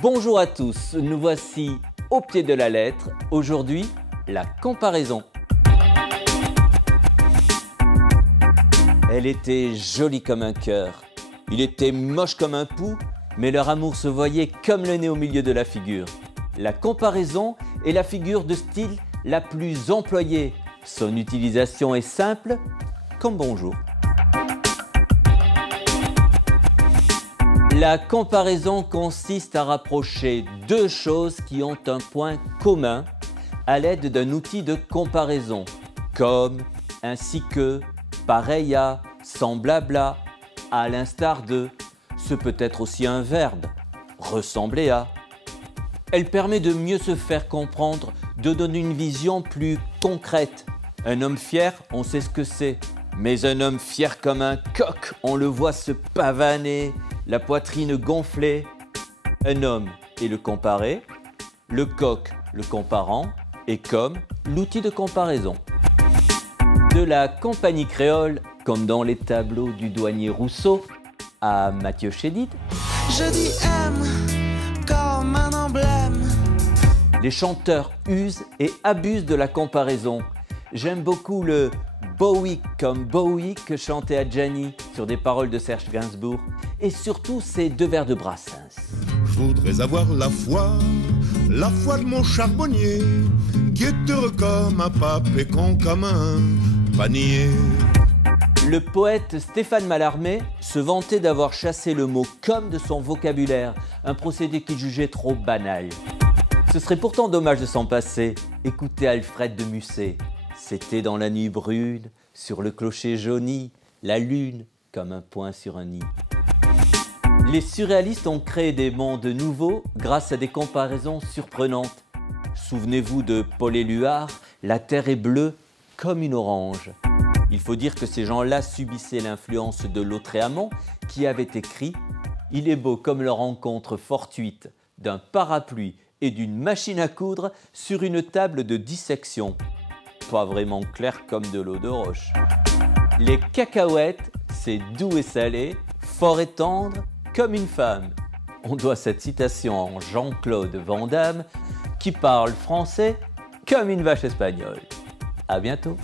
Bonjour à tous, nous voici au pied de la lettre. Aujourd'hui, la comparaison. Elle était jolie comme un cœur. Il était moche comme un pou, mais leur amour se voyait comme le nez au milieu de la figure. La comparaison est la figure de style la plus employée. Son utilisation est simple, comme bonjour. La comparaison consiste à rapprocher deux choses qui ont un point commun à l'aide d'un outil de comparaison, comme, ainsi que, pareil à, semblable à l'instar de. Ce peut être aussi un verbe, ressembler à. Elle permet de mieux se faire comprendre, de donner une vision plus concrète. Un homme fier, on sait ce que c'est. Mais un homme fier comme un coq, on le voit se pavaner, la poitrine gonflée. Un homme et le comparé, le coq le comparant, et comme l'outil de comparaison. De la compagnie créole, comme dans les tableaux du douanier Rousseau, à Mathieu Chédid. Je dis M comme un emblème. Les chanteurs usent et abusent de la comparaison. J'aime beaucoup le Bowie comme Bowie que chantait Adjani sur des paroles de Serge Gainsbourg et surtout ces deux vers de Brassens. Je voudrais avoir la foi de mon charbonnier qui est heureux comme un pape et con comme un panier. Le poète Stéphane Mallarmé se vantait d'avoir chassé le mot « comme » de son vocabulaire, un procédé qu'il jugeait trop banal. Ce serait pourtant dommage de s'en passer. Écoutez Alfred de Musset. C'était dans la nuit brune, sur le clocher jauni, la lune comme un point sur un nid. Les surréalistes ont créé des mondes nouveaux grâce à des comparaisons surprenantes. Souvenez-vous de Paul Éluard, la terre est bleue comme une orange. Il faut dire que ces gens-là subissaient l'influence de Lautréamont qui avait écrit « Il est beau comme la rencontre fortuite d'un parapluie et d'une machine à coudre sur une table de dissection. » Pas vraiment clair comme de l'eau de roche. Les cacahuètes, c'est doux et salé, fort et tendre comme une femme. On doit cette citation en Jean-Claude Van Damme qui parle français comme une vache espagnole. À bientôt.